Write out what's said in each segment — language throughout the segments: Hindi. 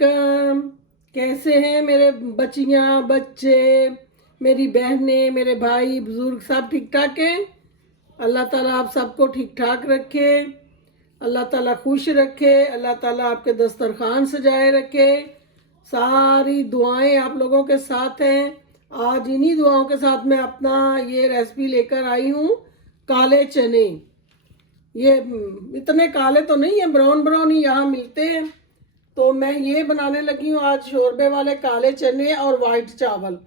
वालेकुम। कैसे हैं मेरे बच्चियाँ बच्चे, मेरी बहनें, मेरे भाई बुजुर्ग, सब ठीक ठाक हैं? अल्लाह ताला आप सबको ठीक ठाक रखे, अल्लाह ताला खुश रखे, अल्लाह ताला आपके दस्तरखान सजाए रखे। सारी दुआएं आप लोगों के साथ हैं। आज इन्हीं दुआओं के साथ मैं अपना ये रेसिपी लेकर आई हूँ, काले चने। ये इतने काले तो नहीं है, ब्राउन ब्राउन ही यहाँ मिलते हैं। तो मैं ये बनाने लगी हूँ आज शोरबे वाले काले चने और वाइट चावल,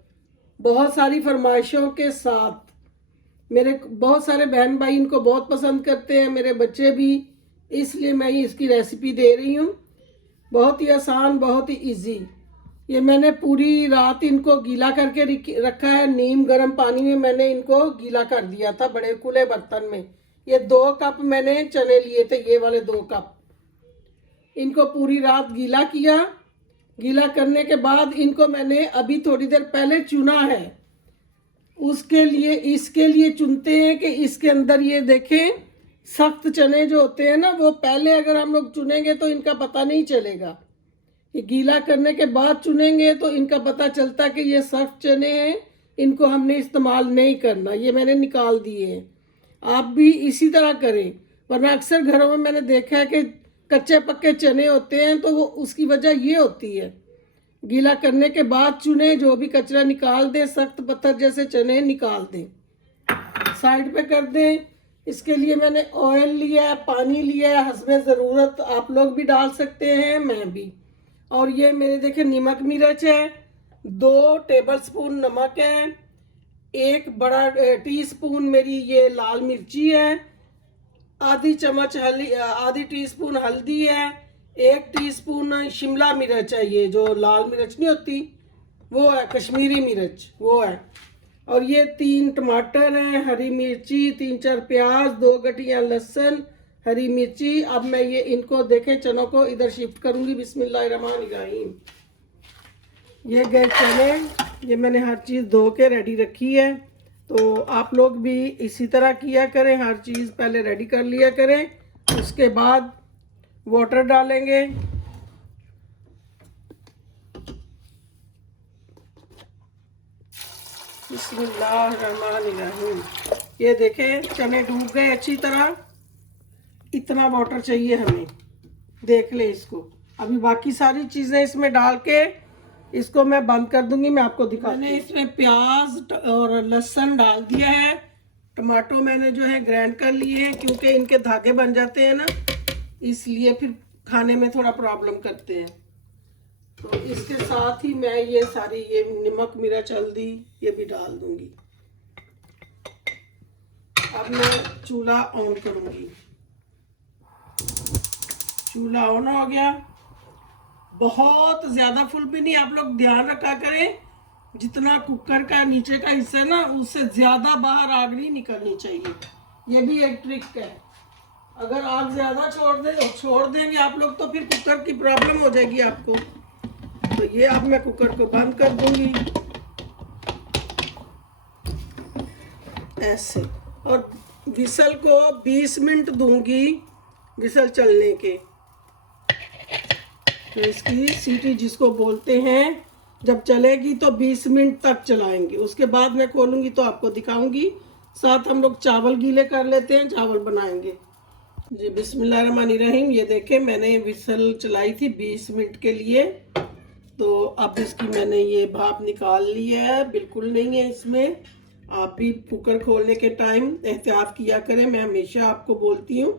बहुत सारी फरमाइशों के साथ। मेरे बहुत सारे बहन भाई इनको बहुत पसंद करते हैं, मेरे बच्चे भी, इसलिए मैं इसकी रेसिपी दे रही हूँ। बहुत ही आसान, बहुत ही इजी। ये मैंने पूरी रात इनको गीला करके रखा है। नीम गर्म पानी में मैंने इनको गीला कर दिया था, बड़े खुले बर्तन में। ये 2 कप मैंने चने लिए थे, ये वाले 2 कप। इनको पूरी रात गीला किया। गीला करने के बाद इनको मैंने अभी थोड़ी देर पहले चुना है। उसके लिए इसके लिए चुनते हैं कि इसके अंदर ये देखें, सख्त चने जो होते हैं ना, वो पहले अगर हम लोग चुनेंगे तो इनका पता नहीं चलेगा। ये गीला करने के बाद चुनेंगे तो इनका पता चलता कि ये सख्त चने हैं, इनको हमने इस्तेमाल नहीं करना, ये मैंने निकाल दिए हैं। आप भी इसी तरह करें, वरना अक्सर घरों में मैंने देखा है कि कच्चे पक्के चने होते हैं, तो वो उसकी वजह ये होती है। गीला करने के बाद चुने, जो भी कचरा निकाल दें, सख्त पत्थर जैसे चने निकाल दें, साइड पे कर दें। इसके लिए मैंने ऑयल लिया है, पानी लिया है, हस्बे ज़रूरत आप लोग भी डाल सकते हैं, मैं भी। और ये मेरे देखे नमक मिर्च है, 2 टेबलस्पून नमक है, 1 बड़ा टीस्पून मेरी ये लाल मिर्ची है, आधी टीस्पून हल्दी है, 1 टीस्पून शिमला मिर्च है, ये जो लाल मिर्च नहीं होती वो है, कश्मीरी मिर्च वो है। और ये 3 टमाटर हैं, हरी मिर्ची, 3-4 प्याज, 2 गठियाँ लहसुन, हरी मिर्ची। अब मैं ये इनको देखें चनों को इधर शिफ्ट करूंगी। बिस्मिल्लाहिर्रहमानिर्रहीम। ये गए चने, ये मैंने हर चीज़ धो के रेडी रखी है। तो आप लोग भी इसी तरह किया करें, हर चीज़ पहले रेडी कर लिया करें। उसके बाद वाटर डालेंगे। बिस्मिल्लाहिर्रहमानिर्रहीम। ये देखें चने डूब गए अच्छी तरह, इतना वाटर चाहिए हमें, देख ले इसको। अभी बाकी सारी चीज़ें इसमें डाल के इसको मैं बंद कर दूंगी, मैं आपको दिखाती हूँ। मैंने इसमें प्याज और लहसुन डाल दिया है। टमाटो मैंने जो है ग्राइंड कर लिए हैं, क्योंकि इनके धागे बन जाते हैं ना, इसलिए फिर खाने में थोड़ा प्रॉब्लम करते हैं। तो इसके साथ ही मैं ये सारी ये नमक मिर्च हल्दी ये भी डाल दूंगी। अब मैं चूल्हा ऑन करूंगी। चूल्हा ऑन हो गया। बहुत ज़्यादा फुल भी नहीं, आप लोग ध्यान रखा करें, जितना कुकर का नीचे का हिस्सा है ना, उससे ज़्यादा बाहर आग नहीं निकलनी चाहिए। ये भी एक ट्रिक है। अगर आग ज़्यादा छोड़ देंगे आप लोग तो फिर कुकर की प्रॉब्लम हो जाएगी आपको। तो ये अब मैं कुकर को बंद कर दूंगी ऐसे, और विसल को 20 मिनट दूंगी, विसल चलने के। तो इसकी सीटी जिसको बोलते हैं, जब चलेगी तो 20 मिनट तक चलाएंगे। उसके बाद मैं खोलूंगी तो आपको दिखाऊंगी। साथ हम लोग चावल गीले कर लेते हैं, चावल बनाएंगे जी। बिस्मिल्लाहिर्रहमानिर्रहीम। ये देखें मैंने विसल चलाई थी 20 मिनट के लिए। तो अब इसकी मैंने ये भाप निकाल ली है, बिल्कुल नहीं है इसमें। आप भी कुकर खोलने के टाइम एहतियात किया करें, मैं हमेशा आपको बोलती हूँ,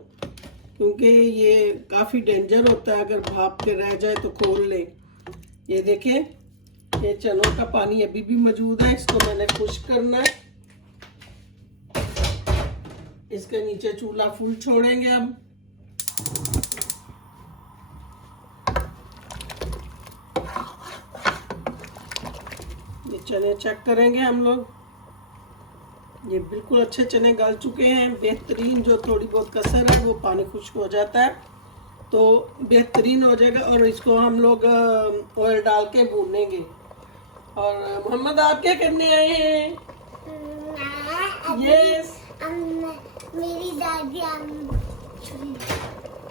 क्योंकि ये काफ़ी डेंजर होता है, अगर भाप के रह जाए तो खोल लें। ये देखें ये चनों का पानी अभी भी मौजूद है, इसको मैंने खुश्क करना है। इसके नीचे चूल्हा फुल छोड़ेंगे। अब ये चने चेक करेंगे हम लोग। ये बिल्कुल अच्छे चने गल चुके हैं, बेहतरीन। जो थोड़ी बहुत कसर है वो पानी खुश्क हो जाता है तो बेहतरीन हो जाएगा। और इसको हम लोग ऑयल डाल के भूनेंगे। और मोहम्मद आप क्या करने आए हैं? यस, मेरी दादी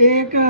1